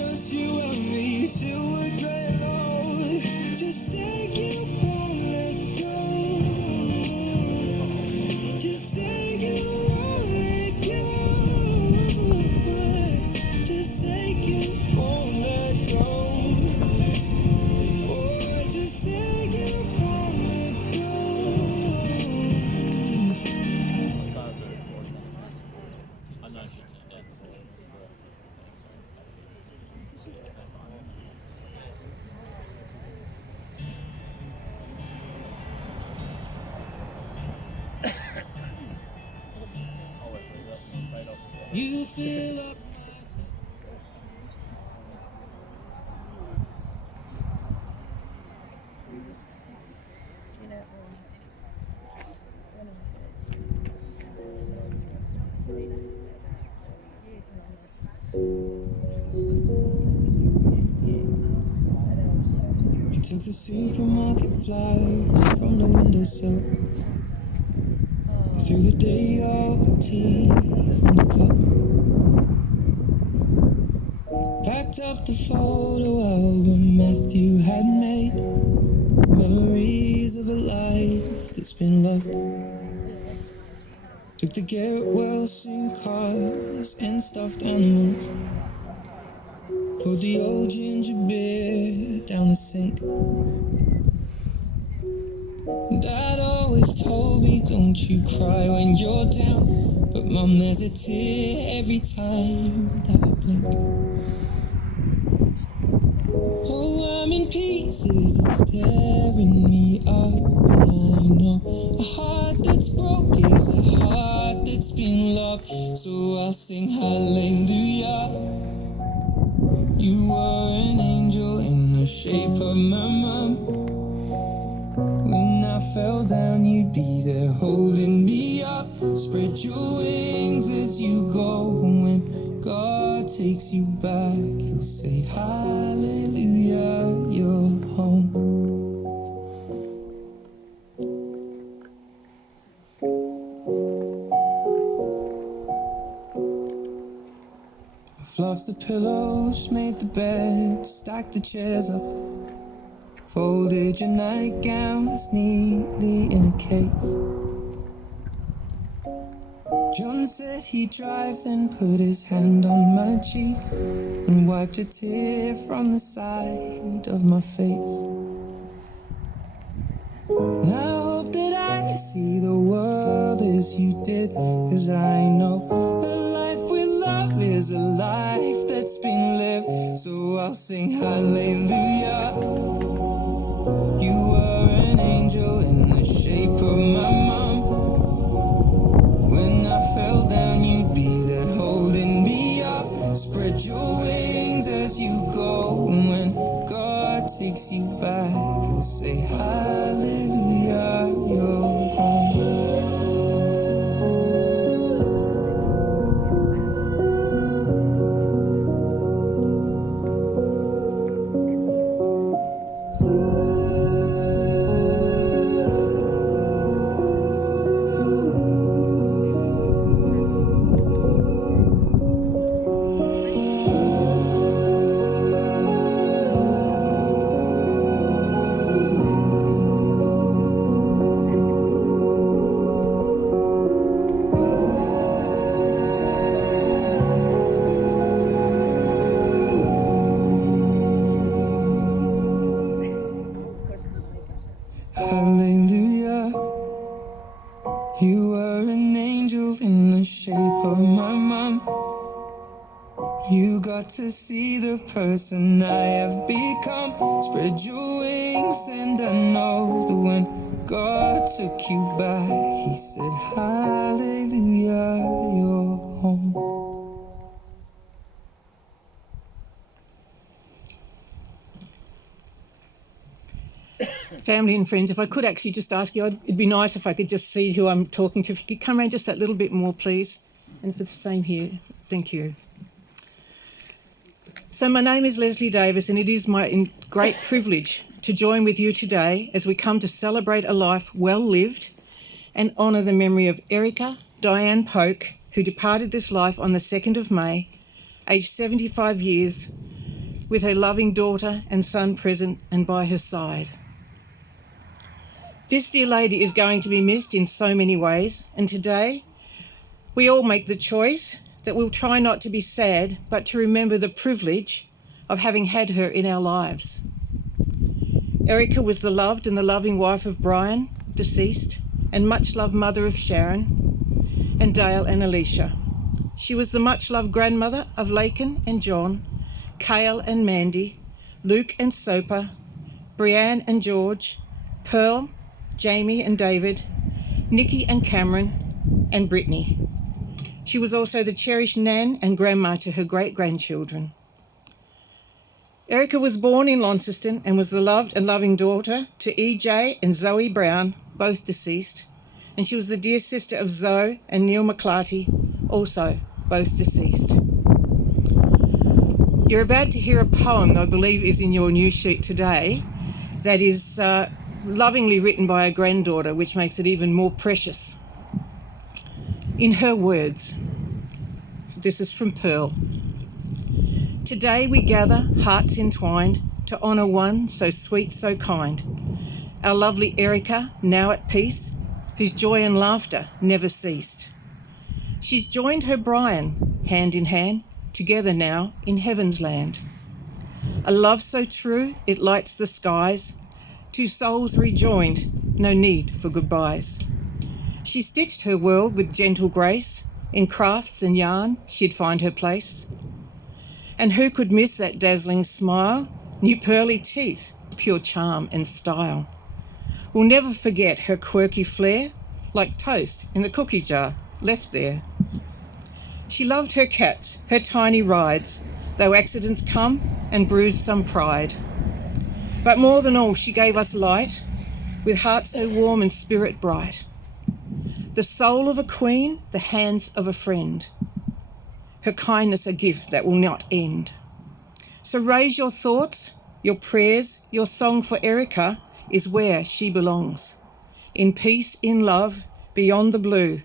just you and me till we're grey old. Just say you won't let go. Just say you won't let go. Just say you won't let go. Oh, just say you won't let go. You fill up my soul. We took the supermarket flyers from the windowsill. Through the day old tea from the cup. Packed up the photo album Matthew had made. Memories of a life that's been loved. Took the Garrett Wilson cars and stuffed animals. Pulled the old ginger beer down the sink. Dad always told me, don't you cry when you're down. But Mum, there's a tear every time that I blink. Oh, I'm in pieces, it's tearing me up. And I know a heart that's broke is a heart that's been loved. So I'll sing hallelujah. You were an angel in the shape of my mom. When I fell down, you'd be there holding me up. Spread your wings as you go. When God takes you back, He'll say, hallelujah, you're home. Fluffed the pillows, made the bed, stacked the chairs up. Folded your nightgowns neatly in a case. John said he'd drive, then put his hand on my cheek and wiped a tear from the side of my face. And I hope that I see the world as you did, 'cause I know a life with love is a life that's been lived. So I'll sing hallelujah. You were an angel in the shape of my mom. When I fell down, you'd be there holding me up. Spread your wings as you go. And when God takes you back, He'll say, hallelujah, you're home. Hallelujah, you were an angel in the shape of my mom. You got to see the person I have become. Spread your wings and I know that when God took you back, He said, hallelujah, you're home. Family and friends, if I could actually just ask you, it'd be nice if I could just see who I'm talking to. If you could come around just that little bit more, please. And for the same here, thank you. So my name is Leslie Davis, and it is my great privilege to join with you today as we come to celebrate a life well lived and honour the memory of Erica Diane Polk, who departed this life on the 2nd of May, aged 75 years, with her loving daughter and son present and by her side. This dear lady is going to be missed in so many ways, and today we all make the choice that we'll try not to be sad, but to remember the privilege of having had her in our lives. Erica was the loved and the loving wife of Brian, deceased, and much-loved mother of Sharon, and Dale and Alicia. She was the much-loved grandmother of Laken and John, Cale and Mandy, Luke and Soper, Brianne and George, Pearl, Jamie and David, Nikki and Cameron, and Brittany. She was also the cherished nan and grandma to her great-grandchildren. Erica was born in Launceston and was the loved and loving daughter to EJ and Zoe Brown, both deceased, and she was the dear sister of Zoe and Neil McClarty, also both deceased. You're about to hear a poem that I believe is in your news sheet today that is lovingly written by a granddaughter, which makes it even more precious. In her words, this is from Pearl. Today we gather, hearts entwined, to honour one so sweet, so kind, our lovely Erica, now at peace, whose joy and laughter never ceased. She's joined her Brian, hand in hand, together now in heaven's land. A love so true it lights the skies, two souls rejoined, no need for goodbyes. She stitched her world with gentle grace, in crafts and yarn she'd find her place. And who could miss that dazzling smile, new pearly teeth, pure charm and style? We'll never forget her quirky flair, like toast in the cookie jar left there. She loved her cats, her tiny rides, though accidents come and bruise some pride. But more than all, she gave us light, with heart so warm and spirit bright. The soul of a queen, the hands of a friend. Her kindness a gift that will not end. So raise your thoughts, your prayers, your song for Erica is where she belongs. In peace, in love, beyond the blue,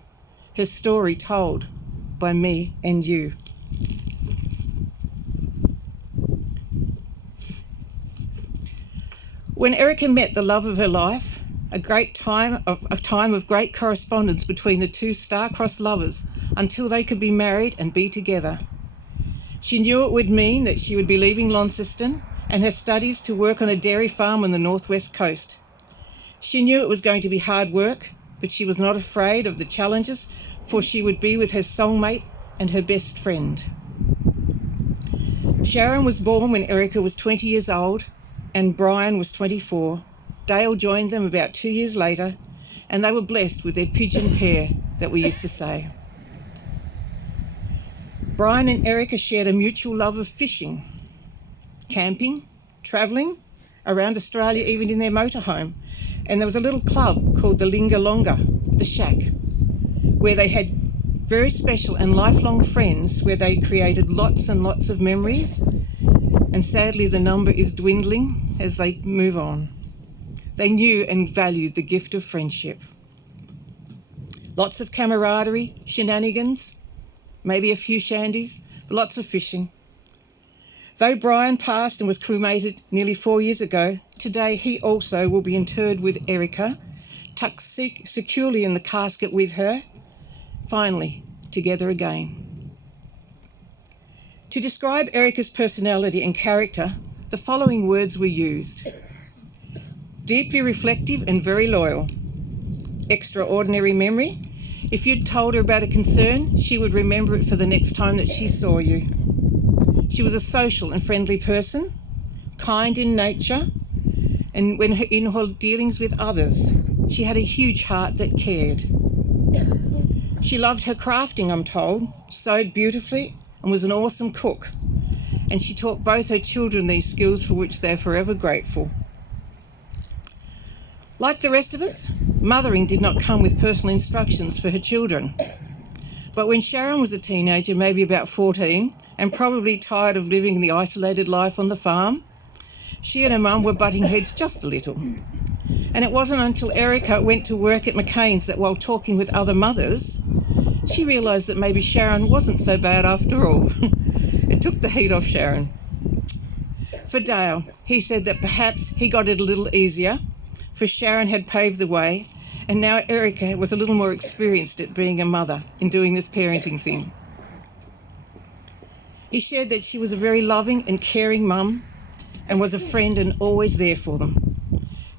her story told by me and you. When Erica met the love of her life, a time of great correspondence between the two star-crossed lovers until they could be married and be together. She knew it would mean that she would be leaving Launceston and her studies to work on a dairy farm on the northwest coast. She knew it was going to be hard work, but she was not afraid of the challenges, for she would be with her soulmate and her best friend. Sharon was born when Erica was 20 years old and Brian was 24. Dale joined them about 2 years later, and they were blessed with their pigeon pair that we used to say. Brian and Erica shared a mutual love of fishing, camping, travelling around Australia, even in their motorhome. And there was a little club called the Lingalonga, the Shack, where they had very special and lifelong friends, where they created lots and lots of memories. And sadly, the number is dwindling as they move on. They knew and valued the gift of friendship. Lots of camaraderie, shenanigans, maybe a few shandies, lots of fishing. Though Brian passed and was cremated nearly 4 years ago, today he also will be interred with Erica, tucked securely in the casket with her, finally together again. To describe Erica's personality and character, the following words were used. Deeply reflective and very loyal. Extraordinary memory. If you'd told her about a concern, she would remember it for the next time that she saw you. She was a social and friendly person, kind in nature, and when in her dealings with others, she had a huge heart that cared. She loved her crafting, I'm told, sewed beautifully, and was an awesome cook. And she taught both her children these skills for which they're forever grateful. Like the rest of us, mothering did not come with personal instructions for her children. But when Sharon was a teenager, maybe about 14, and probably tired of living the isolated life on the farm, she and her mum were butting heads just a little. And it wasn't until Erica went to work at McCain's that while talking with other mothers, she realised that maybe Sharon wasn't so bad after all. It took the heat off Sharon. For Dale, he said that perhaps he got it a little easier, for Sharon had paved the way, and now Erica was a little more experienced at being a mother in doing this parenting thing. He shared that she was a very loving and caring mum and was a friend and always there for them.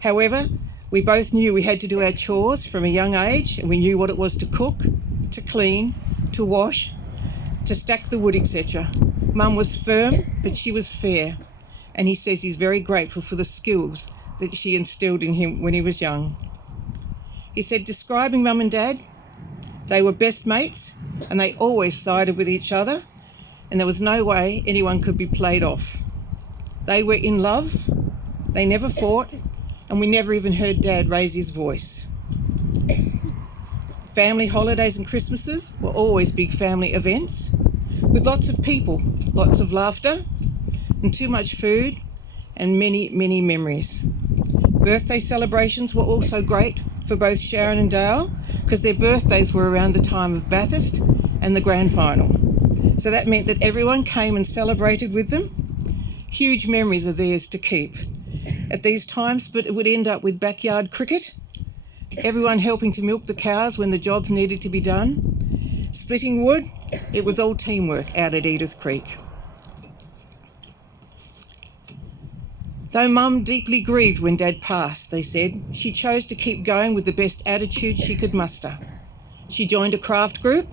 However, we both knew we had to do our chores from a young age, and we knew what it was to cook, to clean, to wash, to stack the wood, etc. Mum was firm, but she was fair, and he says he's very grateful for the skills that she instilled in him when he was young. He said, describing Mum and Dad, they were best mates and they always sided with each other, and there was no way anyone could be played off. They were in love, they never fought, and we never even heard Dad raise his voice. Family holidays and Christmases were always big family events, with lots of people, lots of laughter, and too much food, and many, many memories. Birthday celebrations were also great for both Sharon and Dale, because their birthdays were around the time of Bathurst and the grand final. So that meant that everyone came and celebrated with them. Huge memories of theirs to keep at these times, but it would end up with backyard cricket, everyone helping to milk the cows when the jobs needed to be done, splitting wood. It was all teamwork out at Edith Creek. Though Mum deeply grieved when Dad passed, they said, she chose to keep going with the best attitude she could muster. She joined a craft group,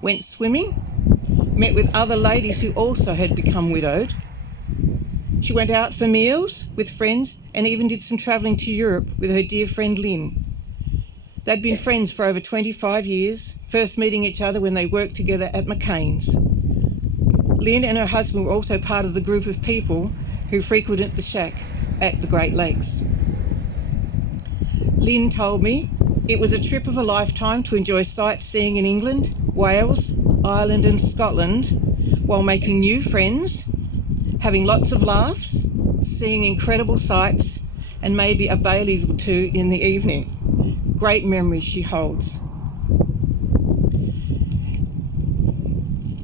went swimming, met with other ladies who also had become widowed. She went out for meals with friends and even did some travelling to Europe with her dear friend Lynn. They'd been friends for over 25 years, first meeting each other when they worked together at McCain's. Lynn and her husband were also part of the group of people who frequented the shack at the Great Lakes. Lynn told me it was a trip of a lifetime to enjoy sightseeing in England, Wales, Ireland and Scotland while making new friends, having lots of laughs, seeing incredible sights and maybe a Baileys or two in the evening. Great memories she holds.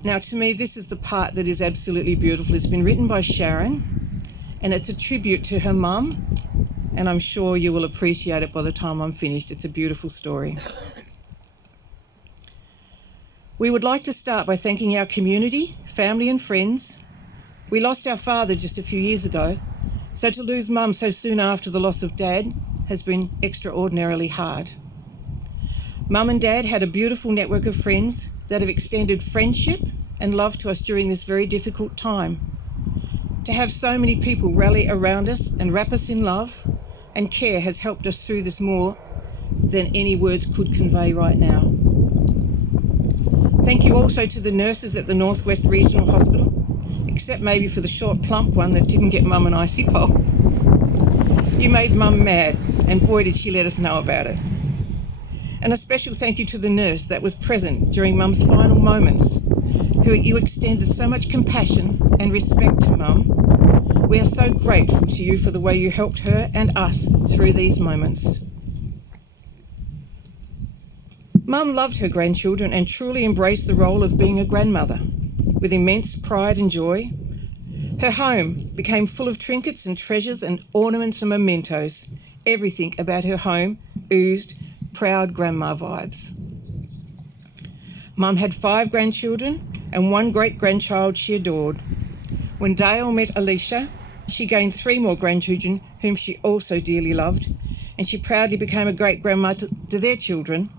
Now, to me, this is the part that is absolutely beautiful. It's been written by Sharon, and it's a tribute to her mum, and I'm sure you will appreciate it by the time I'm finished. It's a beautiful story. We would like to start by thanking our community, family and friends. We lost our father just a few years ago, so to lose Mum so soon after the loss of Dad has been extraordinarily hard. Mum and Dad had a beautiful network of friends that have extended friendship and love to us during this very difficult time. To have so many people rally around us and wrap us in love and care has helped us through this more than any words could convey right now. Thank you also to the nurses at the North West Regional Hospital, except maybe for the short plump one that didn't get Mum an icy pole. You made Mum mad, and boy did she let us know about it. And a special thank you to the nurse that was present during Mum's final moments, who you extended so much compassion and respect to Mum. We are so grateful to you for the way you helped her and us through these moments. Mum loved her grandchildren and truly embraced the role of being a grandmother with immense pride and joy. Her home became full of trinkets and treasures and ornaments and mementos. Everything about her home oozed proud grandma vibes. Mum had 5 grandchildren and 1 great-grandchild she adored. When Dale met Alicia, she gained 3 more grandchildren whom she also dearly loved, and she proudly became a great-grandma to their children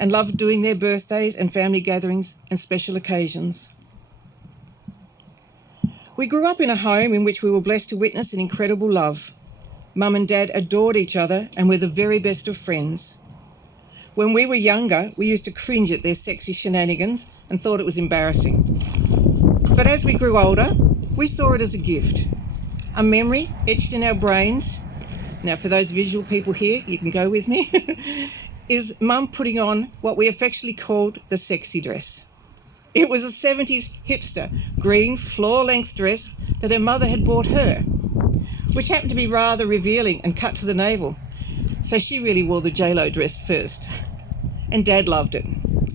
and loved doing their birthdays and family gatherings and special occasions. We grew up in a home in which we were blessed to witness an incredible love. Mum and Dad adored each other and were the very best of friends. When we were younger, we used to cringe at their sexy shenanigans and thought it was embarrassing. But as we grew older, we saw it as a gift, a memory etched in our brains. Now, for those visual people here, you can go with me, is Mum putting on what we affectionately called the sexy dress. It was a 70s hipster green floor-length dress that her mother had bought her, which happened to be rather revealing and cut to the navel. So she really wore the J-Lo dress first. And Dad loved it.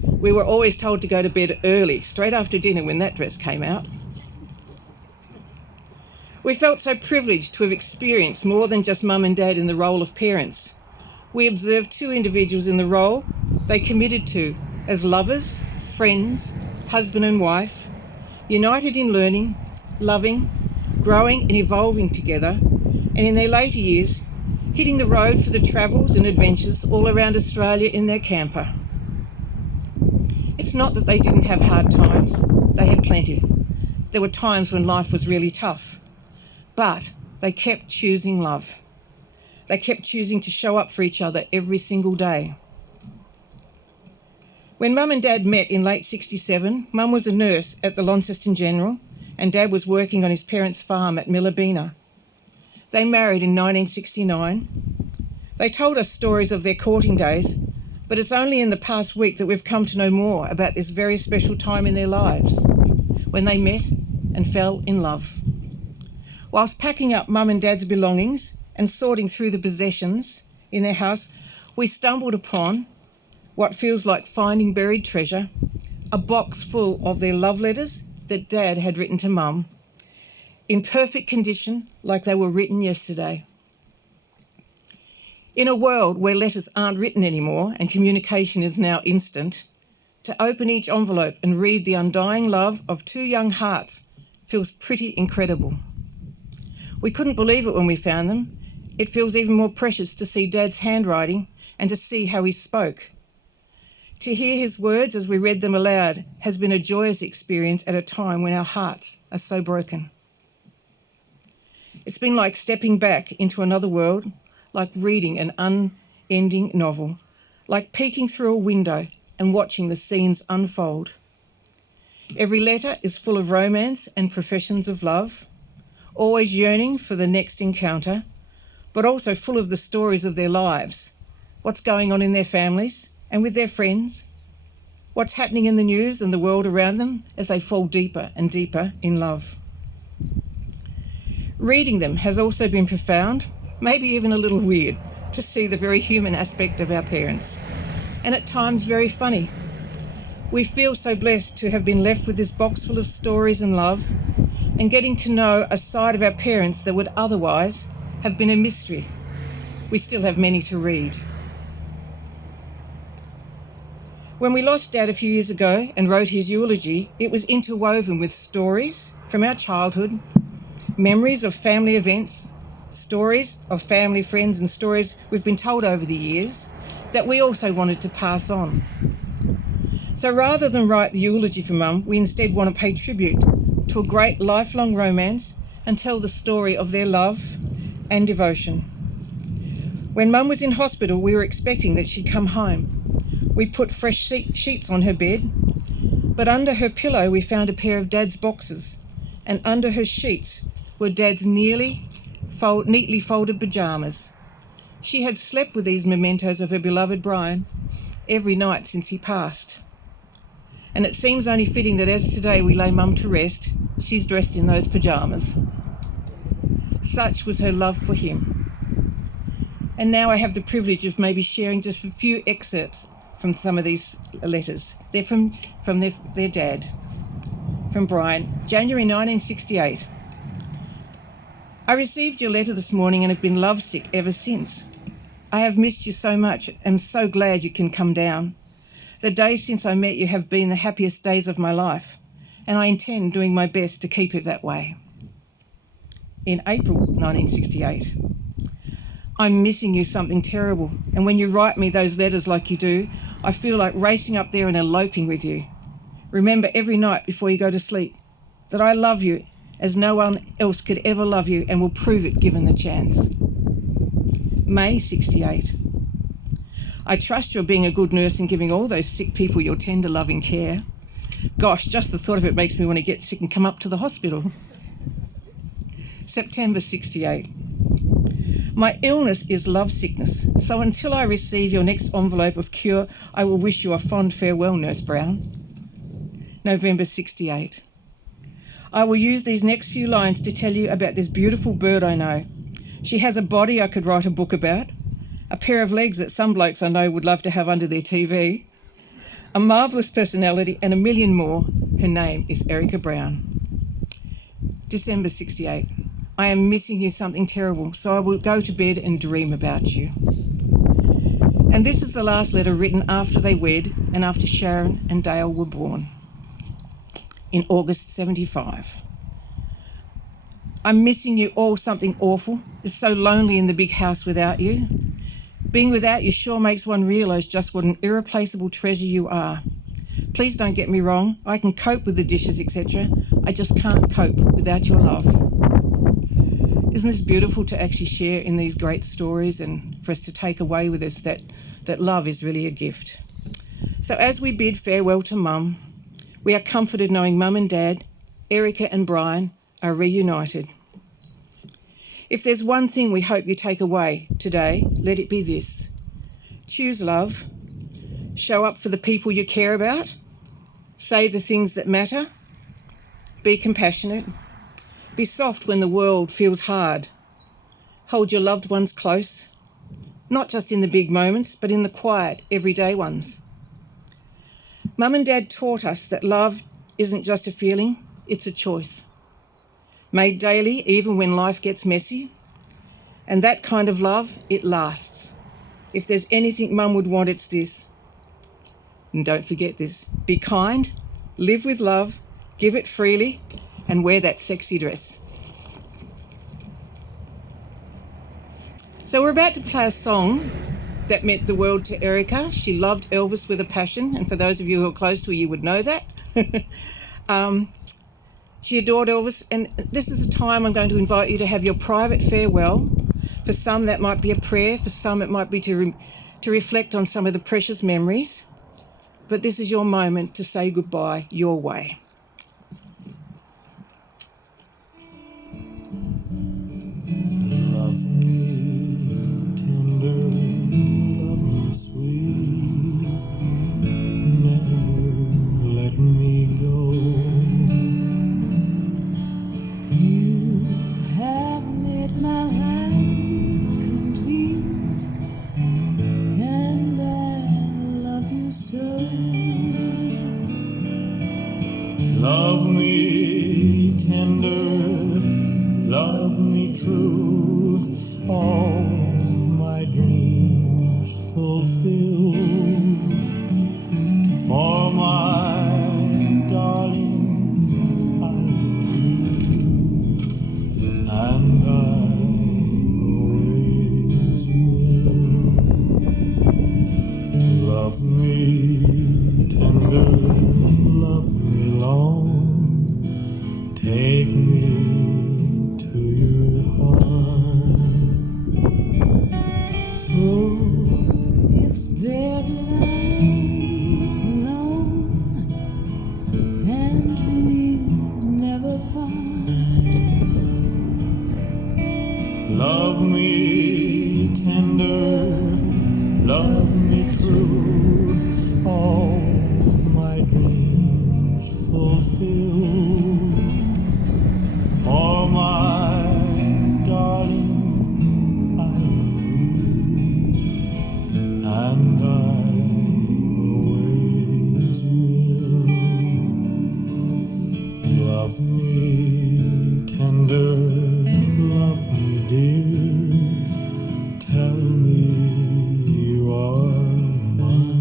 We were always told to go to bed early, straight after dinner when that dress came out. We felt so privileged to have experienced more than just mum and dad in the role of parents. We observed two individuals in the role they committed to as lovers, friends, husband and wife, united in learning, loving, growing and evolving together, and in their later years, hitting the road for the travels and adventures all around Australia in their camper. It's not that they didn't have hard times, they had plenty. There were times when life was really tough, but they kept choosing love. They kept choosing to show up for each other every single day. When Mum and Dad met in late 67, Mum was a nurse at the Launceston General and Dad was working on his parents' farm at Millabina. They married in 1969. They told us stories of their courting days, but it's only in the past week that we've come to know more about this very special time in their lives, when they met and fell in love. Whilst packing up Mum and Dad's belongings and sorting through the possessions in their house, we stumbled upon what feels like finding buried treasure, a box full of their love letters that Dad had written to Mum, in perfect condition like they were written yesterday. In a world where letters aren't written anymore and communication is now instant, to open each envelope and read the undying love of two young hearts feels pretty incredible. We couldn't believe it when we found them. It feels even more precious to see Dad's handwriting and to see how he spoke. To hear his words as we read them aloud has been a joyous experience at a time when our hearts are so broken. It's been like stepping back into another world, like reading an unending novel, like peeking through a window and watching the scenes unfold. Every letter is full of romance and professions of love, always yearning for the next encounter, but also full of the stories of their lives, what's going on in their families and with their friends, what's happening in the news and the world around them as they fall deeper and deeper in love. Reading them has also been profound, maybe even a little weird, to see the very human aspect of our parents, and at times very funny. We feel so blessed to have been left with this box full of stories and love, and getting to know a side of our parents that would otherwise have been a mystery. We still have many to read. When we lost Dad a few years ago and wrote his eulogy, it was interwoven with stories from our childhood, memories of family events, stories of family friends and stories we've been told over the years that we also wanted to pass on. So rather than write the eulogy for Mum, we instead want to pay tribute to a great lifelong romance and tell the story of their love and devotion. When Mum was in hospital, we were expecting that she'd come home. We put fresh sheets on her bed, but under her pillow we found a pair of Dad's boxes, and under her sheets were Dad's neatly folded pyjamas. She had slept with these mementos of her beloved Brian every night since he passed. And it seems only fitting that as today we lay Mum to rest, she's dressed in those pyjamas. Such was her love for him. And now I have the privilege of maybe sharing just a few excerpts from some of these letters. They're from their dad, from Brian, January 1968. I received your letter this morning and have been lovesick ever since. I have missed you so much and am so glad you can come down. The days since I met you have been the happiest days of my life, and I intend doing my best to keep it that way. In April 1968. I'm missing you something terrible, and when you write me those letters like you do, I feel like racing up there and eloping with you. Remember every night before you go to sleep that I love you as no one else could ever love you and will prove it given the chance. May 68. I trust you're being a good nurse and giving all those sick people your tender loving care. Gosh, just the thought of it makes me want to get sick and come up to the hospital. September 68. My illness is love sickness, so until I receive your next envelope of cure, I will wish you a fond farewell, Nurse Brown. November 68. I will use these next few lines to tell you about this beautiful bird I know. She has a body I could write a book about, a pair of legs that some blokes I know would love to have under their TV, a marvellous personality and a million more. Her name is Erica Brown. December 68. I am missing you something terrible, so I will go to bed and dream about you. And this is the last letter written after they wed and after Sharon and Dale were born in August 75. I'm missing you all something awful. It's so lonely in the big house without you. Being without you sure makes one realise just what an irreplaceable treasure you are. Please don't get me wrong, I can cope with the dishes, etc. I just can't cope without your love. Isn't this beautiful to actually share in these great stories and for us to take away with us that love is really a gift? So as we bid farewell to Mum, we are comforted knowing Mum and Dad, Erica and Brian, are reunited. If there's one thing we hope you take away today, let it be this. Choose love, show up for the people you care about, say the things that matter, be compassionate, be soft when the world feels hard, hold your loved ones close, not just in the big moments, but in the quiet, everyday ones. Mum and Dad taught us that love isn't just a feeling, it's a choice. Made daily, even when life gets messy. And that kind of love, it lasts. If there's anything Mum would want, it's this. And don't forget this. Be kind, live with love, give it freely, and wear that sexy dress. So we're about to play a song that meant the world to Erica. She loved Elvis with a passion, and for those of you who are close to her, you would know that. She adored Elvis, and this is a time I'm going to invite you to have your private farewell. For some, that might be a prayer. For some, it might be to reflect on some of the precious memories. But this is your moment to say goodbye your way. Love me tender, love me sweet, never let me go. You have made my life complete, and I love you so. Love me tender, love me true, all my dreams fulfill. For my darling, I love you, and I always will. Love me tender, love me long, take me to your heart. For it's there that I belong, and we'll never part. Love me tender, love me true, all my dreams fulfill. For my darling, I love you, and I always will. Love me tender, love me dear, tell me you are mine.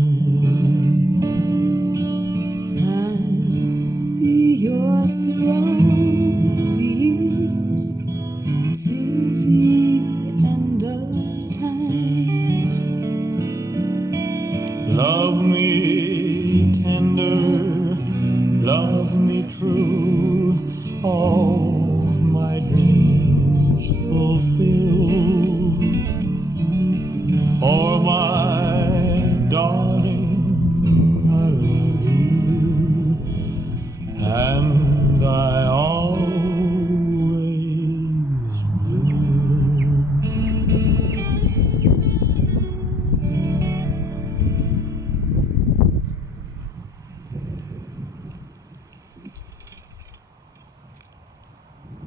I'll be yours through all the years, till the end of time. Love me tender, love me true, all my dreams fulfill. For my darling, I love you, and I always will.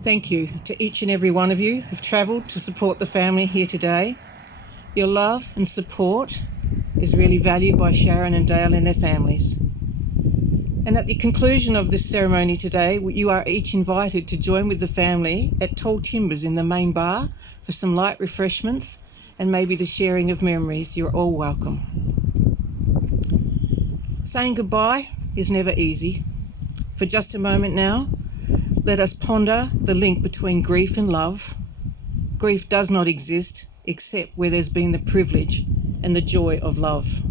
Thank you to each and every one of you who've travelled to support the family here today. Your love and support is really valued by Sharon and Dale and their families. And at the conclusion of this ceremony today, you are each invited to join with the family at Tall Timbers in the main bar for some light refreshments and maybe the sharing of memories. You're all welcome. Saying goodbye is never easy. For just a moment now, let us ponder the link between grief and love. Grief does not exist except where there's been the privilege and the joy of love.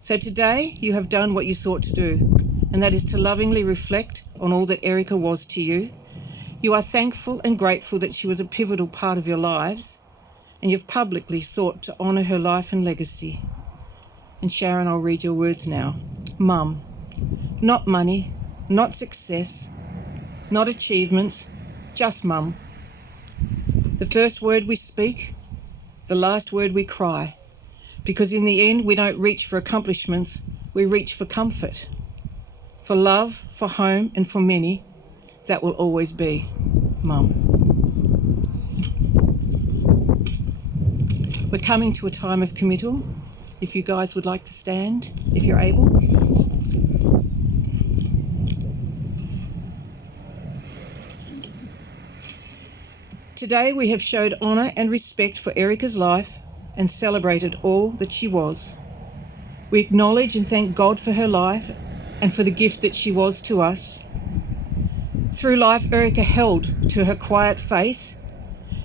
So today you have done what you sought to do, and that is to lovingly reflect on all that Erica was to you. You are thankful and grateful that she was a pivotal part of your lives, and you've publicly sought to honour her life and legacy. And Sharon, I'll read your words now. Mum, not money, not success, not achievements, just Mum. The first word we speak, the last word we cry. Because in the end, we don't reach for accomplishments, we reach for comfort, for love, for home, and for many, that will always be Mum. We're coming to a time of committal. If you guys would like to stand, if you're able. Today we have showed honour and respect for Erica's life and celebrated all that she was. We acknowledge and thank God for her life and for the gift that she was to us. Through life, Erica held to her quiet faith,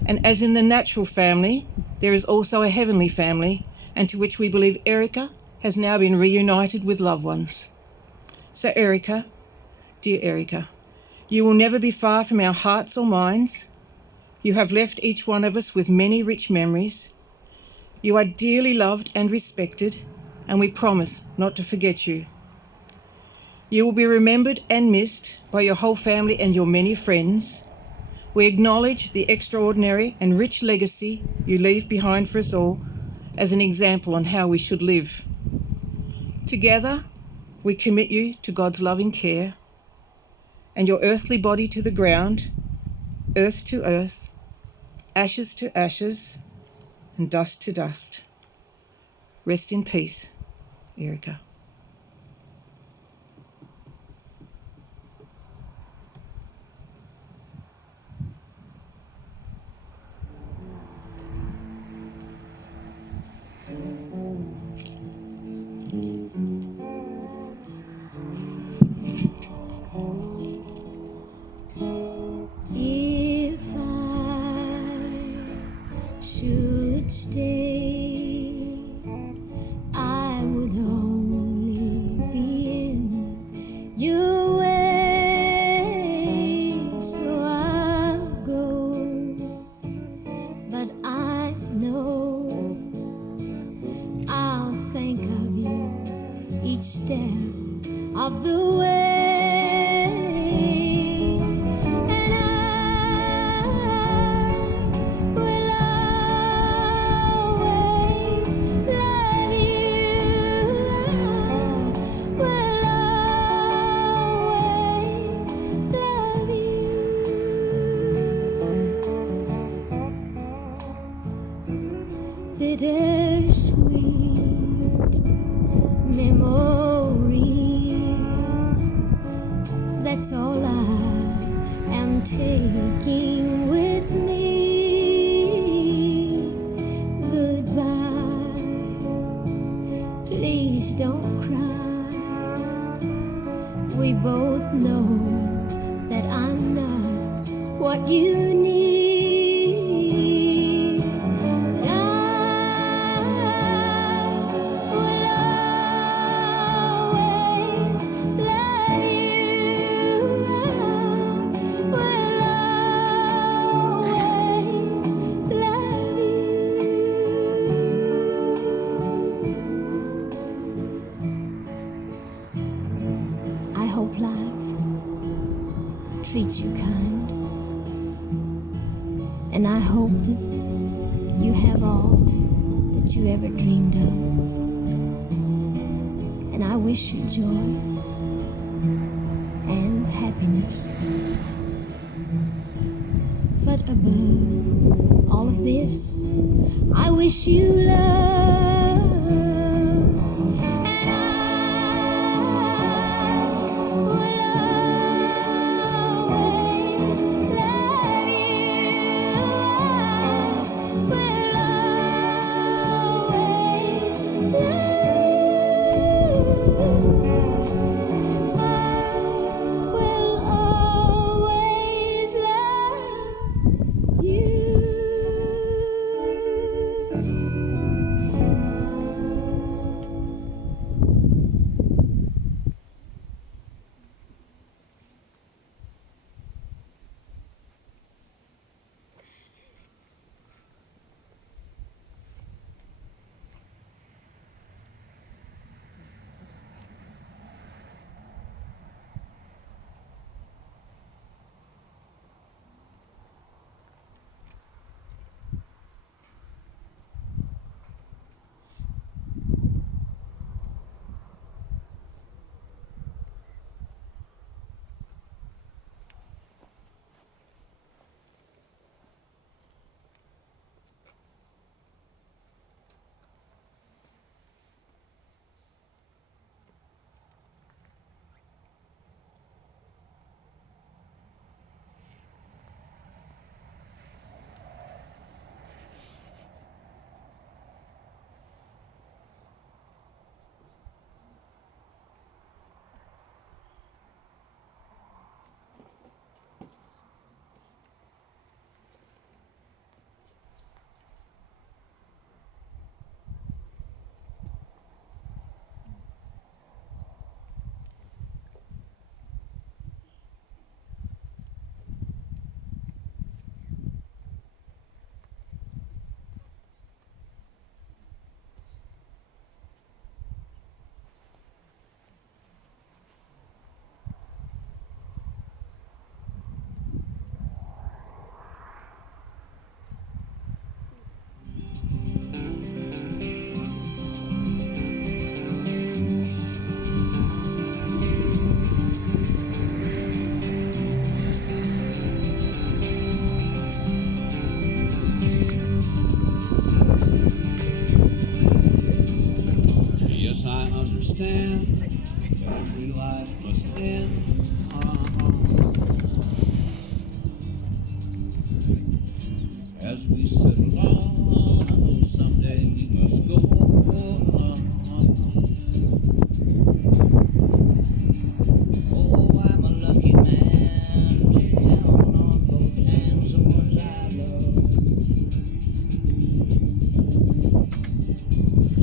and as in the natural family, there is also a heavenly family, and to which we believe Erica has now been reunited with loved ones. So Erica, dear Erica, you will never be far from our hearts or minds. You have left each one of us with many rich memories. You are dearly loved and respected, and we promise not to forget you. You will be remembered and missed by your whole family and your many friends. We acknowledge the extraordinary and rich legacy you leave behind for us all as an example on how we should live. Together, we commit you to God's loving care and your earthly body to the ground, earth to earth, ashes to ashes, and dust to dust. Rest in peace, Erica. If I should stay, I would only be in your way. So I'll go, but I know I'll think of you each step of the way. Bittersweet memories, that's all I am taking with me. Goodbye, please don't cry. We both know that I'm not what you need. I hope life treats you kind, and I hope that you have all that you ever dreamed of, and I wish you joy and happiness. But above all of this, I wish you love. And I understand that every life must end. As we sit along, I know someday we must go. Oh, I'm a lucky man to count on both hands the ones I love.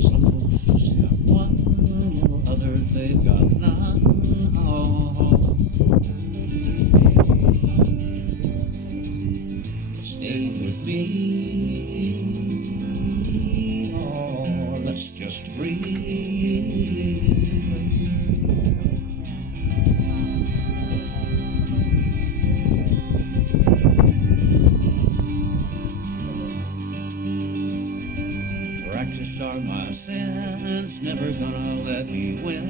Some folks just have one, others they've got none. Stay with me, or let's just breathe. Practiced are my sins, never gonna let me win.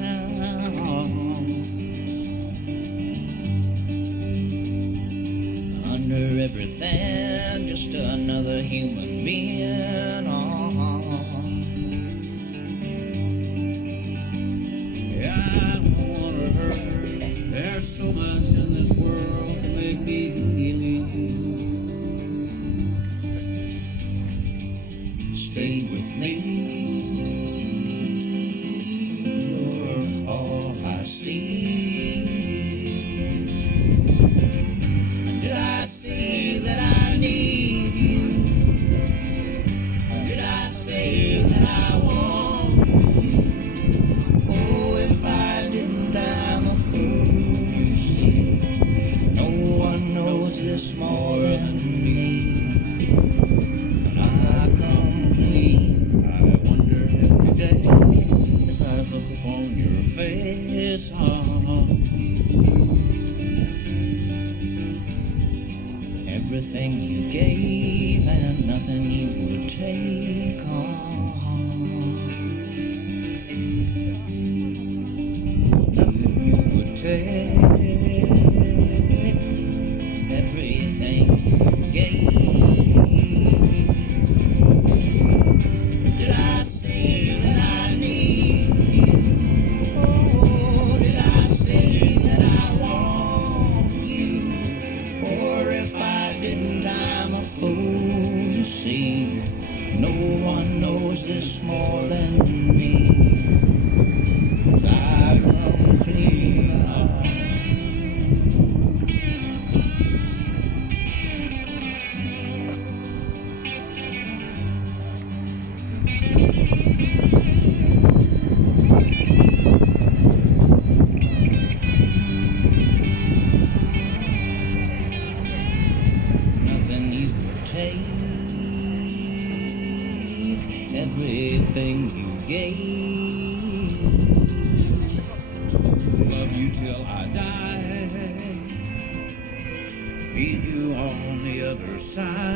Under everything, just another human being. Yeah, I don't wanna hurt her. There's so much in this world to make me believe. Stay with me, you're all I see. Did I say that I need you? Did I say that I want you? Oh, if I didn't, I'm a fool, you see. No one knows this more than me. I come clean. I wonder every day as I look upon your face. Everything you gave and nothing you would take on. Nothing you would take. Everything you gave. Did I say that I need you? Oh, did I say that I want you? Or if I didn't, I'm a fool, you see. No one knows this more than me. I come clean. Nothing you would take, everything you gave. Love you till I die, meet you on the other side.